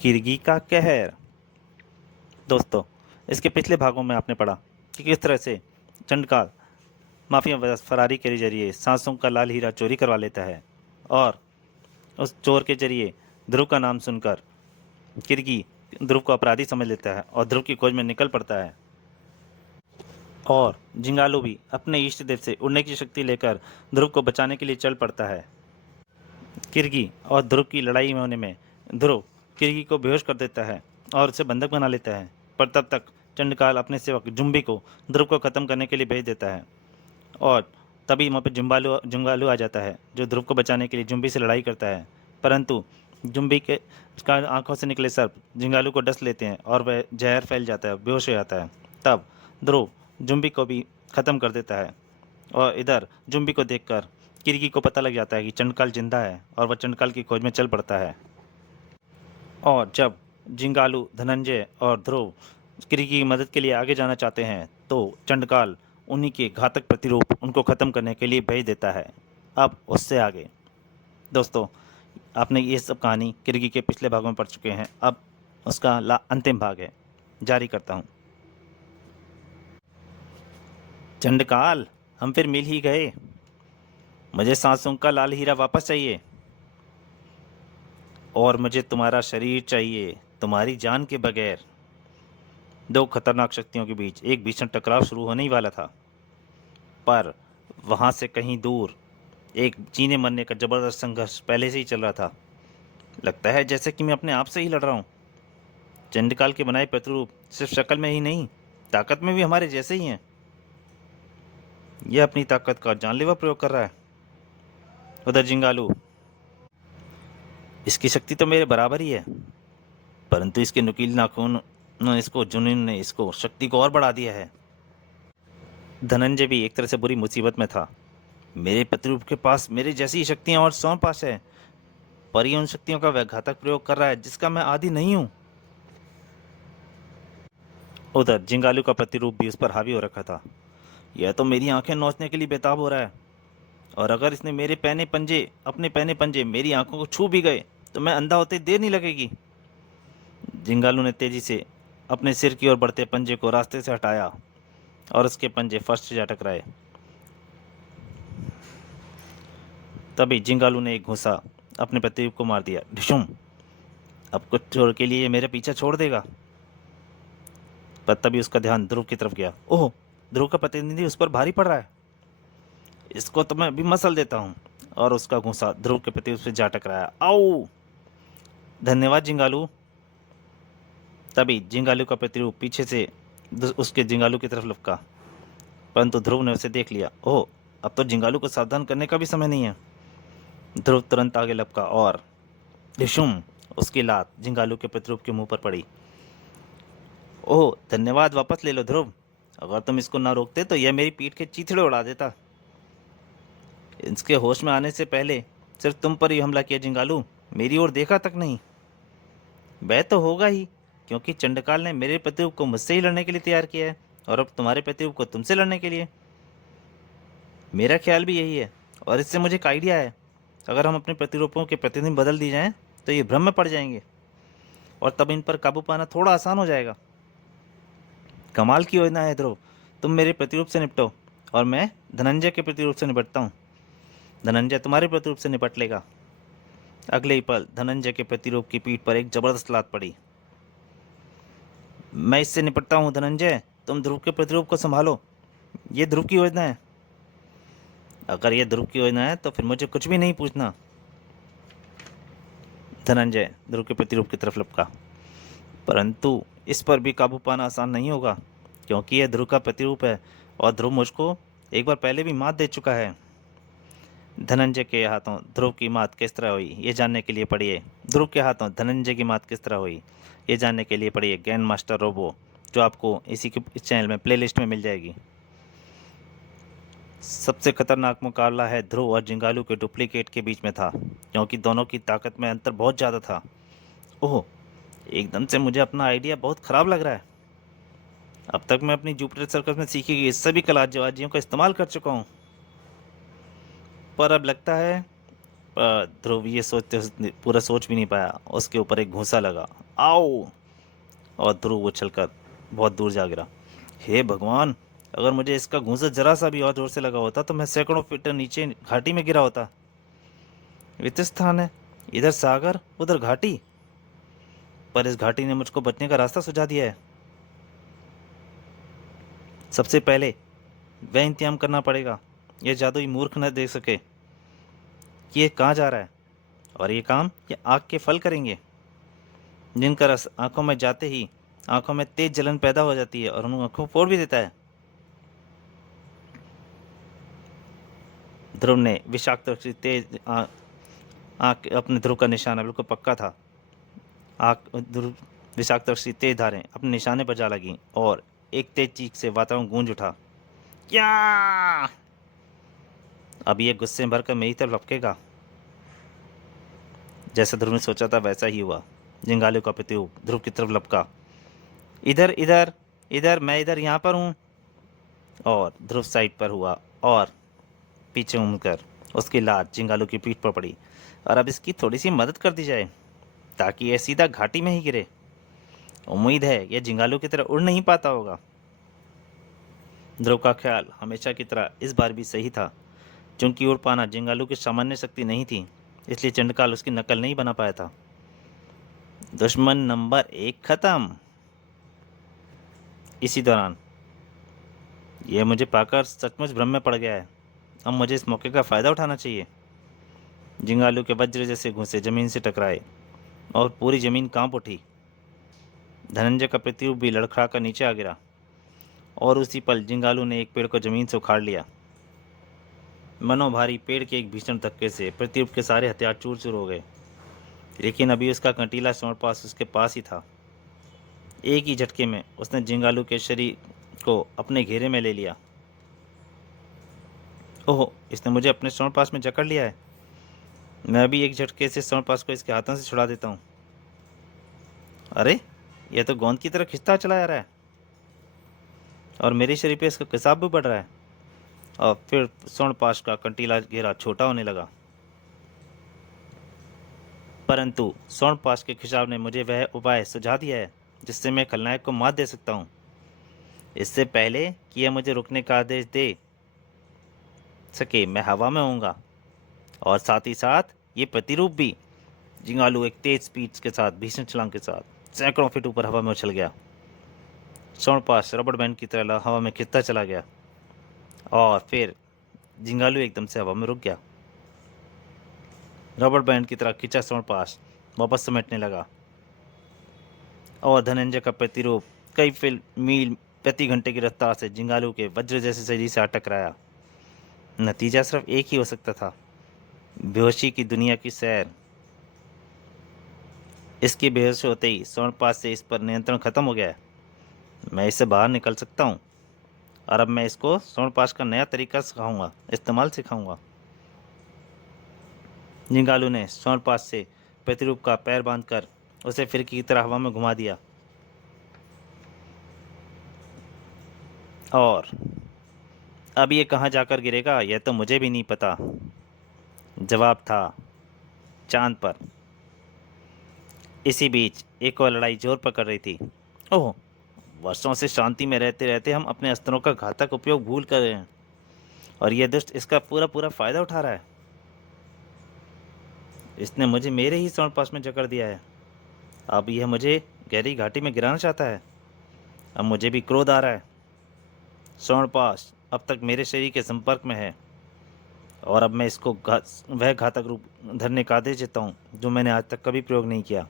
किरगी का कहर। दोस्तों, इसके पिछले भागों में आपने पढ़ा कि किस तरह से चंडकाल माफिया फरारी के जरिए सांसों का लाल हीरा चोरी करवा लेता है और उस चोर के जरिए ध्रुव का नाम सुनकर किरगी ध्रुव को अपराधी समझ लेता है और ध्रुव की खोज में निकल पड़ता है। और जिंगालू भी अपने इष्ट देव से उड़ने की शक्ति लेकर ध्रुव को बचाने के लिए चल पड़ता है। किरगी और ध्रुव की लड़ाई में होने में ध्रुव किरगी को बेहोश कर देता है और उसे बंधक बना लेता है, पर तब तक चंडकाल अपने सेवक जुम्बी को ध्रुव को खत्म करने के लिए भेज देता है। और तभी वहाँ पे जुंगालू आ जाता है जो ध्रुव को बचाने के लिए जुम्बी से लड़ाई करता है, परंतु जुम्बी के उसका आंखों से निकले सर्प जिंगालू को डस लेते हैं और वह जहर फैल जाता है, बेहोश हो जाता है। तब ध्रुव जुम्बी को भी ख़त्म कर देता है और इधर जुम्बी को देखकर किरगी को पता लग जाता है कि चंडकाल जिंदा है और वह चंडकाल की खोज में चल पड़ता है। और जब जिंगालू, धनंजय और ध्रुव किरगी की मदद के लिए आगे जाना चाहते हैं तो चंडकाल उन्हीं के घातक प्रतिरूप उनको ख़त्म करने के लिए भेज देता है। अब उससे आगे दोस्तों, आपने ये सब कहानी किरगी के पिछले भागों में पढ़ चुके हैं। अब उसका अंतिम भाग है, जारी करता हूँ। चंडकाल, हम फिर मिल ही गए। मुझे सांसों का लाल हीरा वापस चाहिए और मुझे तुम्हारा शरीर चाहिए, तुम्हारी जान के बगैर। दो खतरनाक शक्तियों के बीच एक भीषण टकराव शुरू होने ही वाला था, पर वहां से कहीं दूर एक जीने मरने का जबरदस्त संघर्ष पहले से ही चल रहा था। लगता है जैसे कि मैं अपने आप से ही लड़ रहा हूँ। चंडकाल के बनाए प्रतिरूप सिर्फ शक्ल में ही नहीं, ताकत में भी हमारे जैसे ही हैं। यह अपनी ताकत का जानलेवा प्रयोग कर रहा है। उधर जिंगालू, इसकी शक्ति तो मेरे बराबर ही है, परंतु इसके नुकीले नाखून ने इसको जुनून ने इसको शक्ति को और बढ़ा दिया है। धनंजय भी एक तरह से बुरी मुसीबत में था। मेरे प्रतिरूप के पास मेरे जैसी शक्तियां और 100 पास है, पर ये उन शक्तियों का वह घातक प्रयोग कर रहा है जिसका मैं आदी नहीं हूं। उधर जिंगालू का प्रतिरूप भी उस पर हावी हो रखा था। यह तो मेरी आंखें नोचने के लिए बेताब हो रहा है, और अगर इसने मेरे अपने पहने पंजे मेरी आंखों को छू भी गए तो मैं अंधा होते देर नहीं लगेगी। जिंगालू ने तेजी से अपने सिर की ओर बढ़ते पंजे को रास्ते से हटाया और उसके पंजे फर्श से जा टकराए। तभी जिंगालू ने एक घूंसा अपने प्रतिरूप को मार दिया। ढिशुम! अब कुछ छोड़ के लिए मेरा पीछा छोड़ देगा। पर तभी उसका ध्यान ध्रुव की तरफ गया। ओह! ध्रुव का प्रतिनिधि उस पर भारी पड़ रहा है। इसको तो मैं अभी मसल देता हूँ। और उसका घूंसा ध्रुव के प्रतिरूप से जा टकराया। आओ! धन्यवाद जिंगालू। तभी जिंगालू का प्रतिरूप पीछे से उसके जिंगालू की तरफ लपका, परंतु ध्रुव ने उसे देख लिया। ओह! अब तो जिंगालू को सावधान करने का भी समय नहीं है। ध्रुव तुरंत आगे लपका और ढिशुम! उसकी लात जिंगालू के प्रतिरूप के मुंह पर पड़ी। ओह! धन्यवाद, वापस ले लो ध्रुव। अगर तुम इसको ना रोकते तो यह मेरी पीठ के चीथड़े उड़ा देता। इसके होश में आने से पहले सिर्फ तुम पर ही हमला किया जिंगालू, मेरी ओर देखा तक नहीं। वह तो होगा ही, क्योंकि चंडकाल ने मेरे प्रतिरूप को मुझसे ही लड़ने के लिए तैयार किया है और अब तुम्हारे प्रतिरूप को तुमसे लड़ने के लिए। मेरा ख्याल भी यही है, और इससे मुझे एक आइडिया है। अगर हम अपने प्रतिरूपों के प्रतिनिधि बदल दी जाएं तो ये भ्रम में पड़ जाएंगे और तब इन पर काबू पाना थोड़ा आसान हो जाएगा। कमाल की योजना है ध्रुव। तुम मेरे प्रतिरूप से निपटो और मैं धनंजय के प्रतिरूप से निपटता हूँ। धनंजय तुम्हारे प्रतिरूप से निपट लेगा। अगले ही पल धनंजय के प्रतिरूप की पीठ पर एक जबरदस्त लात पड़ी। मैं इससे निपटता हूँ धनंजय, तुम ध्रुव के प्रतिरूप को संभालो। ये ध्रुव की योजना है। अगर ये ध्रुव की योजना है तो फिर मुझे कुछ भी नहीं पूछना। धनंजय ध्रुव के प्रतिरूप की तरफ लपका, परंतु इस पर भी काबू पाना आसान नहीं होगा, क्योंकि यह ध्रुव का प्रतिरूप है और ध्रुव मुझको एक बार पहले भी मात दे चुका है। धनंजय के हाथों ध्रुव की मात किस तरह हुई ये जानने के लिए पढ़िए ध्रुव के हाथों धनंजय की मात किस तरह हुई ये जानने के लिए पढ़िए ग्रैंड मास्टर रोबो, जो आपको इस चैनल में प्लेलिस्ट में मिल जाएगी। सबसे खतरनाक मुकाबला है ध्रुव और जिंगालू के डुप्लीकेट के बीच में था, क्योंकि दोनों की ताकत में अंतर बहुत ज़्यादा था। ओह! एकदम से मुझे अपना आइडिया बहुत ख़राब लग रहा है। अब तक मैं अपनी जुपिटर सर्कस में सीखी गई सभी कलाबाजियों का इस्तेमाल कर चुका हूँ, पर अब लगता है ध्रुव ये सोचते पूरा सोच भी नहीं पाया, उसके ऊपर एक घूंसा लगा आओ! और ध्रुव उछलकर बहुत दूर जा गिरा। हे भगवान! अगर मुझे इसका घूंसा जरा सा भी और जोर से लगा होता तो मैं सैकड़ों फीट नीचे घाटी में गिरा होता। विचित्र स्थान है, इधर सागर उधर घाटी, पर इस घाटी ने मुझको बचने का रास्ता सुझा दिया है। सबसे पहले वह इंतजाम करना पड़ेगा, यह जादुई मूर्ख न देख सके कि ये कहाँ जा रहा है, और ये काम ये आग के फल करेंगे जिनका रस आंखों में जाते ही आंखों में तेज जलन पैदा हो जाती है और उन आंखों को फोड़ भी देता है। ध्रुव ने विषाक्त रूप से तेज आंख अपने ध्रुव का निशाना बिल्कुल पक्का था। आंख ध्रुव विषाक्त रूप से तेज धारें अपने निशाने पर जा लगी और एक तेज चीख से वातावरण गूंज उठा। क्या? अब ये गुस्से में भरकर मेरी तरफ लपकेगा। जैसा ध्रुव ने सोचा था वैसा ही हुआ। जिंगालू का प्रतिरूप ध्रुव की तरफ लपका। इधर इधर इधर, मैं इधर यहाँ पर हूँ। और ध्रुव साइड पर हुआ और पीछे घूमकर उसकी लात जिंगालू की पीठ पर पड़ी। और अब इसकी थोड़ी सी मदद कर दी जाए ताकि यह सीधा घाटी में ही गिरे। उम्मीद है यह जिंगालू की तरह उड़ नहीं पाता होगा। ध्रुव का ख्याल हमेशा की तरह इस बार भी सही था। चूंकि उड़ पाना जिंगालू की सामान्य शक्ति नहीं थी, इसलिए चंडकाल उसकी नकल नहीं बना पाया था। दुश्मन नंबर 1 खत्म। इसी दौरान यह मुझे पाकर सचमुच भ्रम में पड़ गया है। अब मुझे इस मौके का फ़ायदा उठाना चाहिए। जिंगालू के वज्र जैसे घूंसे जमीन से टकराए और पूरी जमीन कांप उठी। धनंजय का प्रतिरूप भी लड़खड़ा कर नीचे आ गिरा और उसी पल जिंगालू ने एक पेड़ को जमीन से उखाड़ लिया। मनोभारी पेड़ के एक भीषण धक्के से प्रतिरूप के सारे हथियार चूर चूर हो गए, लेकिन अभी उसका कंटीला स्वर्ण उसके पास ही था। एक ही झटके में उसने जिंगालू के शरीर को अपने घेरे में ले लिया। ओह, इसने मुझे अपने स्वर्ण में जकड़ लिया है। मैं भी एक झटके से स्वर्ण को इसके हाथों से छुड़ा देता हूँ। अरे, यह तो गोंद की तरह खिंचता चला आ रहा है और मेरे शरीर पे इसका किसाब भी बढ़ रहा है। और फिर स्वर्ण का कंटीला घेरा छोटा होने लगा, परंतु स्वर्ण के खिंचाव ने मुझे वह उपाय सुझा दिया है जिससे मैं खलनायक को मात दे सकता हूँ। इससे पहले कि यह मुझे रुकने का आदेश दे सके मैं हवा में होऊंगा, और साथ ही साथ ये प्रतिरूप भी। जिंगालू एक तेज स्पीड के साथ भीषण छलांग के साथ सैकड़ों फीट ऊपर हवा में उछल गया। स्वर्ण रबड़ बैंड की तरह हवा में खिंचता चला गया और फिर जिंगालू एकदम से हवा में रुक गया। रबड़ बैंड की तरह खिंचा स्वर्ण वापस समेटने लगा और धनंजय का प्रतिरूप कई मील प्रति घंटे की रफ्तार से जिंगालू के वज्र जैसे शरीर से टकराया। नतीजा सिर्फ एक ही हो सकता था, बेहोशी की दुनिया की सैर। इसके बेहोश होते ही स्वर्ण से इस पर नियंत्रण खत्म हो गया है। मैं इससे बाहर निकल सकता हूँ और अब मैं इसको स्वर्ण का नया तरीका इस्तेमाल सिखाऊंगा। जिंगालू ने स्वर्ण से प्रतिरूप का पैर बांधकर उसे फिरकी की तरह हवा में घुमा दिया और अब ये कहाँ जाकर गिरेगा यह तो मुझे भी नहीं पता। जवाब था चांद पर। इसी बीच एक और लड़ाई जोर पकड़ रही थी। ओह, वर्षों से शांति में रहते रहते हम अपने अस्त्रों का घातक उपयोग भूल कर रहे हैं और यह दुष्ट इसका पूरा पूरा फायदा उठा रहा है। इसने मुझे मेरे ही स्वर्ण में जकड़ दिया है। अब यह मुझे गहरी घाटी में गिराना चाहता है। अब मुझे भी क्रोध आ रहा है। स्वर्ण अब तक मेरे शरीर के संपर्क में है और अब मैं इसको वह घातक रूप धरने का आदेश देता हूँ जो मैंने आज तक कभी प्रयोग नहीं किया।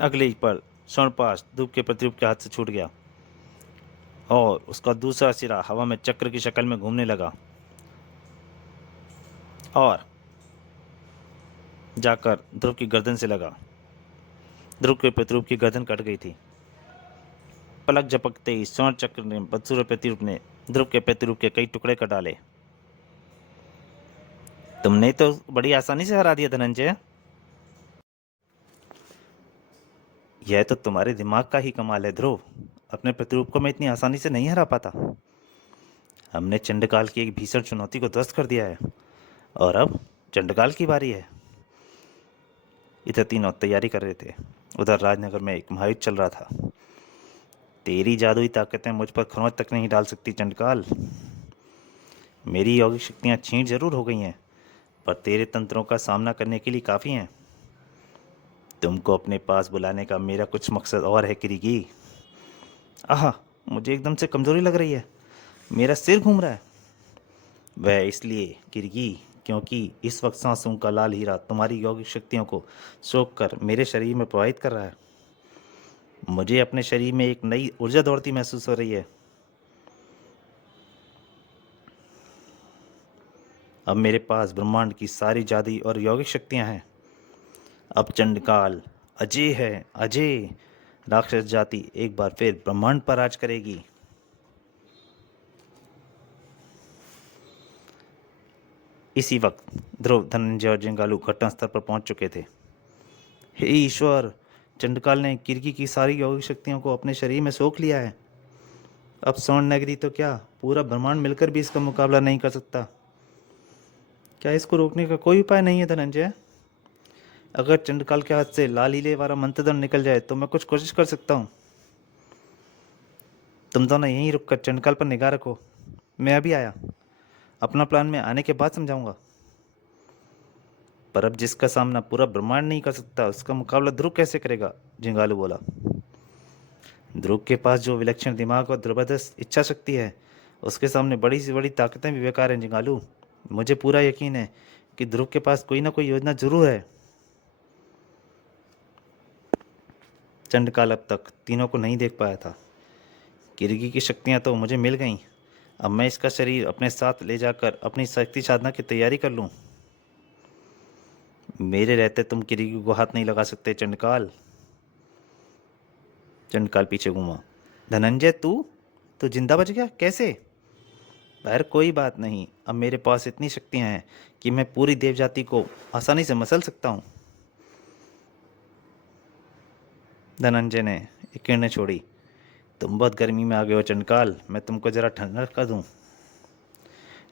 अगले ही पल स्वर्ण धूप के प्रतिरूप के हाथ से छूट गया और उसका दूसरा सिरा हवा में चक्र की शक्ल में घूमने लगा और जाकर ध्रुव की गर्दन से लगा। ध्रुव के प्रतिरूप की गर्दन कट गई थी। पलक झपकते ही स्वर्ण चक्र ने बदसूरत प्रतिरूप ने ध्रुव के प्रतिरूप के कई टुकड़े कर डाले। तुमने तो बड़ी आसानी से हरा दिया धनंजय। यह तो तुम्हारे दिमाग का ही कमाल है ध्रुव। अपने प्रतिरूप को मैं इतनी आसानी से नहीं हरा पाता। हमने चंडकाल की एक भीषण चुनौती को ध्वस्त कर दिया है और अब चंडकाल की बारी है। इधर तीनों तैयारी कर रहे थे। उधर राजनगर में एक महायुद्ध चल रहा था। तेरी जादुई ताकतें मुझ पर खरोंच तक नहीं डाल सकती चंडकाल। मेरी यौगिक शक्तियाँ छीण जरूर हो गई हैं, पर तेरे तंत्रों का सामना करने के लिए काफ़ी हैं। तुमको अपने पास बुलाने का मेरा कुछ मकसद और है किरीकी। आहा, मुझे एकदम से कमज़ोरी लग रही है, मेरा सिर घूम रहा है। वह इसलिए किरीकी क्योंकि इस वक्त सांसों का लाल हीरा तुम्हारी यौगिक शक्तियों को सोख कर मेरे शरीर में प्रवाहित कर रहा है। मुझे अपने शरीर में एक नई ऊर्जा दौड़ती महसूस हो रही है। अब मेरे पास ब्रह्मांड की सारी जादुई और यौगिक शक्तियां हैं। अब चंडकाल अजय है, अजय। राक्षस जाति एक बार फिर ब्रह्मांड पर राज करेगी। इसी वक्त ध्रुव, धनंजय और जिंगालू घटनास्थल पर पहुंच चुके थे। हे ईश्वर, चंडकाल ने किरकी की सारी यौगिक शक्तियों को अपने शरीर में सोख लिया है। अब स्वर्ण नगरी तो क्या, पूरा ब्रह्मांड मिलकर भी इसका मुकाबला नहीं कर सकता। क्या इसको रोकने का कोई उपाय नहीं है धनंजय? अगर चंडकाल के हाथ से लाल हीरे वाला मंत्रदंड निकल जाए तो मैं कुछ कोशिश कर सकता हूँ। तुम दोनों यहीं रुक कर चंडकाल पर निगाह रखो, मैं अभी आया। अपना प्लान मैं आने के बाद समझाऊंगा। पर अब जिसका सामना पूरा ब्रह्मांड नहीं कर सकता उसका मुकाबला ध्रुव कैसे करेगा? जिंगालू बोला। ध्रुव के पास जो विलक्षण दिमाग और जबरदस्त इच्छा शक्ति है, उसके सामने बड़ी से बड़ी ताकतें भी बेकार हैं जिंगालू। मुझे पूरा यकीन है कि ध्रुव के पास कोई ना कोई योजना जरूर है। चंडकाल अब तक तीनों को नहीं देख पाया था। किरगी की शक्तियां तो मुझे मिल गईं, अब मैं इसका शरीर अपने साथ ले जाकर अपनी शक्ति साधना की तैयारी कर लूं। मेरे रहते तुम किरगी को हाथ नहीं लगा सकते चंडकाल। चंडकाल पीछे घूमा। धनंजय, तू तू जिंदा बच गया कैसे? पर कोई बात नहीं, अब मेरे पास इतनी शक्तियां हैं कि मैं पूरी देव जाति को आसानी से मसल सकता हूँ। धनंजय ने एक किरणें छोड़ी। तुम बहुत गर्मी में आ गए हो चंडकाल, मैं तुमको जरा ठंडा कर दूं।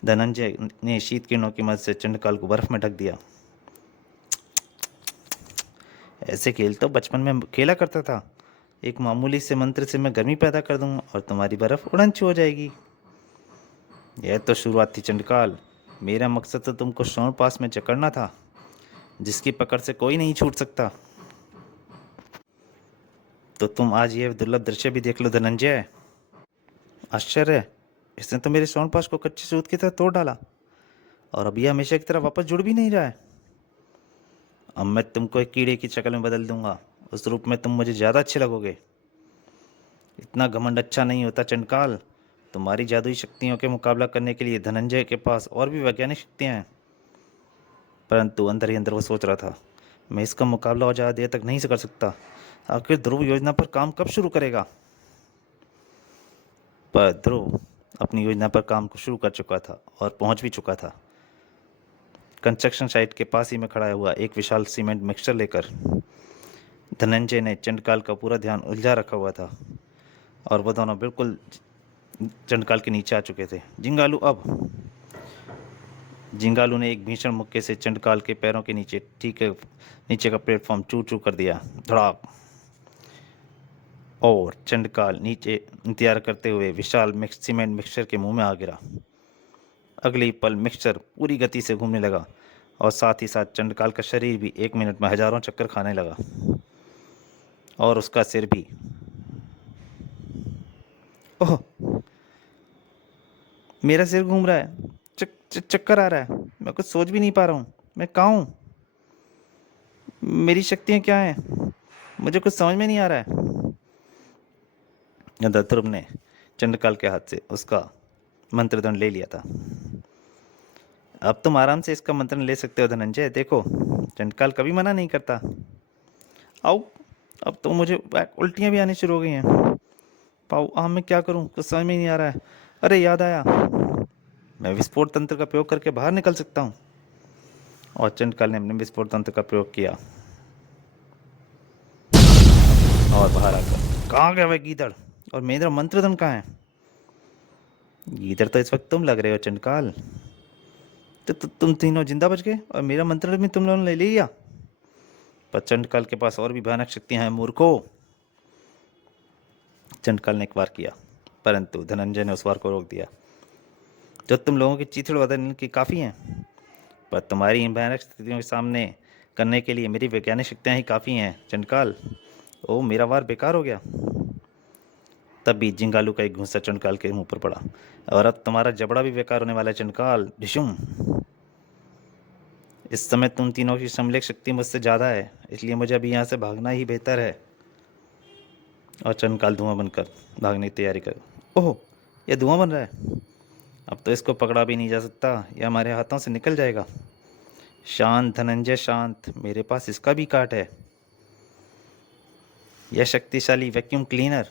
धनंजय ने शीत किरणों की मदद से चंडकाल को बर्फ में ढक दिया। ऐसे खेल तो बचपन में खेला करता था। एक मामूली से मंत्र से मैं गर्मी पैदा कर दूंगा और तुम्हारी बर्फ उड़न हो जाएगी। यह तो शुरुआत थी चंडकाल। मेरा मकसद तो तुमको स्वर्ण पास में जकड़ना था, जिसकी पकड़ से कोई नहीं छूट सकता। तो तुम आज यह दुर्लभ दृश्य भी देख लो धनंजय। आश्चर्य, इसने तो मेरे स्वर्ण पास को कच्चे सूत की तरह तोड़ डाला और अभी हमेशा की तरह वापस जुड़ भी नहीं रहा है। अब मैं तुमको एक कीड़े की शक्ल में बदल दूंगा, उस रूप में तुम मुझे ज़्यादा अच्छे लगोगे। इतना घमंड अच्छा नहीं होता चंडकाल। तुम्हारी जादुई शक्तियों के मुकाबला करने के लिए धनंजय के पास और भी वैज्ञानिक शक्तियाँ हैं। परंतु अंदर ही अंदर वो सोच रहा था, मैं इसका मुकाबला और ज़्यादा देर तक नहीं कर सकता। आखिर ध्रुव योजना पर काम कब शुरू करेगा? पर ध्रुव अपनी योजना पर काम शुरू कर चुका था और पहुंच भी चुका था। कंस्ट्रक्शन साइट के पास ही में खड़ा हुआ एक विशाल सीमेंट मिक्सचर लेकर धनंजय ने चंडकाल का पूरा ध्यान उलझा रखा हुआ था और वह दोनों बिल्कुल चंडकाल के नीचे आ चुके थे। जिंगालू ने एक भीषण मुक्के से चंडकाल के पैरों के नीचे नीचे का प्लेटफॉर्म चूर चूर कर दिया। धड़ाक, और चंडकाल नीचे इंतजार करते हुए विशाल सीमेंट मिक्सचर के मुंह में आ गिरा। अगले ही पल मिक्सचर पूरी गति से घूमने लगा और साथ ही साथ चंडकाल का शरीर भी 1 मिनट में हजारों चक्कर खाने लगा और उसका सिर भी। ओह, मेरा सिर घूम रहा है, चक्कर आ रहा है, मैं कुछ सोच भी नहीं पा रहा हूँ। मैं कहाँ हूँ? मेरी शक्तियाँ क्या हैं? मुझे कुछ समझ में नहीं आ रहा है। ध्रुव ने चंडकाल के हाथ से उसका मंत्रदंड ले लिया था। अब तुम आराम से इसका मंत्रण ले सकते हो धनंजय, देखो चंडकाल कभी मना नहीं करता। आओ, अब तो मुझे उल्टियाँ भी आनी शुरू हो गई हैं। पाओ, मैं क्या करूं, कुछ समझ में नहीं आ रहा है। अरे याद आया, मैं विस्फोट तंत्र का प्रयोग करके बाहर निकल सकता हूँ। और चंडकाल ने अपने विस्फोट तंत्र का प्रयोग किया और बाहर आकर, कहाँ गया वह गीदड़? और मेरा मंत्रदंड कहाँ है? गीदड़ तो इस वक्त तुम लग रहे हो चंडकाल। तो तुम तीनों जिंदा बच गए और मेरा मंत्र भी तुम लोगों ने ले लिया। पर चंडकाल के पास और भी भयानक शक्तियां हैं मूर्खों। चंडकाल ने एक वार किया, परंतु धनंजय ने उस वार को रोक दिया। जो तुम लोगों की चीथड़ वदन की काफ़ी हैं, पर तुम्हारी इन भयानक स्थितियों के सामने करने के लिए मेरी वैज्ञानिक शक्तियाँ ही काफ़ी हैं चंडकाल। ओ, मेरा वार बेकार हो गया। तभी जिंगालू का एक घूंसा चंडकाल के मुंह पर पड़ा। और अब तुम्हारा जबड़ा भी बेकार होने वाला है चंडकाल। डिशुम, इस समय तुम तीनों की समलेख शक्ति मुझसे ज़्यादा है, इसलिए मुझे अभी यहाँ से भागना ही बेहतर है। और चंडकाल धुआं बनकर भागने की तैयारी कर। ओह, यह धुआं बन रहा है। अब तो इसको पकड़ा भी नहीं जा सकता, यह हमारे हाथों से निकल जाएगा। शांत धनंजय शांत, मेरे पास इसका भी काट है। यह शक्तिशाली वैक्यूम क्लीनर,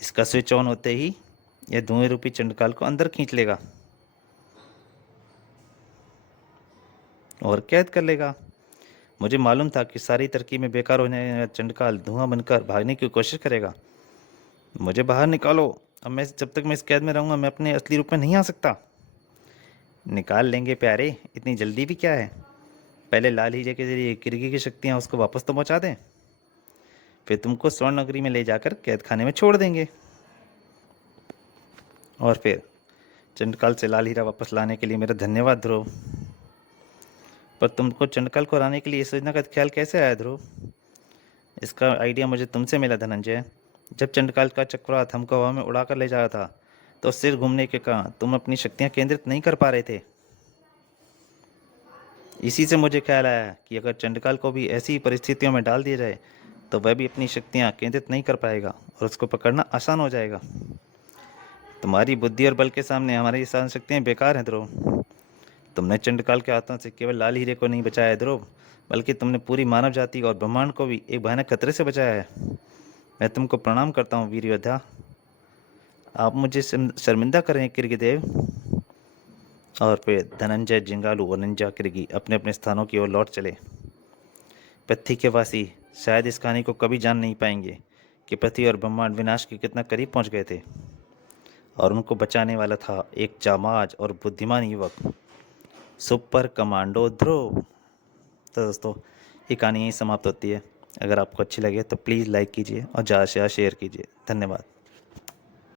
इसका स्विच ऑन होते ही यह धुएं रूपी चंडकाल को अंदर खींच लेगा और कैद कर लेगा। मुझे मालूम था कि सारी तरकीबें बेकार होने वाला चंडकाल धुआं बनकर भागने की कोशिश करेगा। मुझे बाहर निकालो। अब मैं जब तक मैं इस कैद में रहूंगा मैं अपने असली रूप में नहीं आ सकता। निकाल लेंगे प्यारे, इतनी जल्दी भी क्या है। पहले लाल हीरे के जरिए किरगी की शक्तियाँ उसको वापस तो पहुँचा दें, फिर तुमको स्वर्ण नगरी में ले जाकर कैद खाने में छोड़ देंगे। और फिर चंडकाल से लाल हीरा वापस लाने के लिए मेरा धन्यवाद ध्रुव। पर तुमको चंडकाल को हराने के लिए इस योजना का ख्याल कैसे आया ध्रुव? इसका आइडिया मुझे तुमसे मिला धनंजय। जब चंडकाल का चक्रवात हमको हवा में उड़ाकर ले जा रहा था तो सिर घूमने के कारण तुम अपनी शक्तियाँ केंद्रित नहीं कर पा रहे थे। इसी से मुझे ख्याल आया कि अगर चंडकाल को भी ऐसी परिस्थितियों में डाल दिया जाए तो वह भी अपनी शक्तियाँ केंद्रित नहीं कर पाएगा और उसको पकड़ना आसान हो जाएगा। तुम्हारी बुद्धि और बल के सामने हमारी सारी शक्तियाँ बेकार हैं ध्रुव। तुमने चंडकाल के हाथों से केवल लाल हीरे को नहीं बचाया ध्रुव, बल्कि तुमने पूरी मानव जाति और ब्रह्मांड को भी एक भयानक खतरे से बचाया है। मैं तुमको प्रणाम करता हूँ वीर योद्धा। आप मुझे शर्मिंदा करें किरगिदेव। और फिर धनंजय, जिंगालू और निंजा किरगी अपने अपने स्थानों की ओर लौट चले। पृथ्वी के वासी शायद इस कहानी को कभी जान नहीं पाएंगे कि पृथ्वी और ब्रह्मांड विनाश के कितना करीब पहुंच गए थे और उनको बचाने वाला था एक जामाज और बुद्धिमान युवक, सुपर कमांडो ध्रुव। तो दोस्तों, ये कहानी यहीं समाप्त होती है। अगर आपको अच्छी लगे तो प्लीज़ लाइक कीजिए और ज़्यादा से ज़्यादा शेयर कीजिए। धन्यवाद।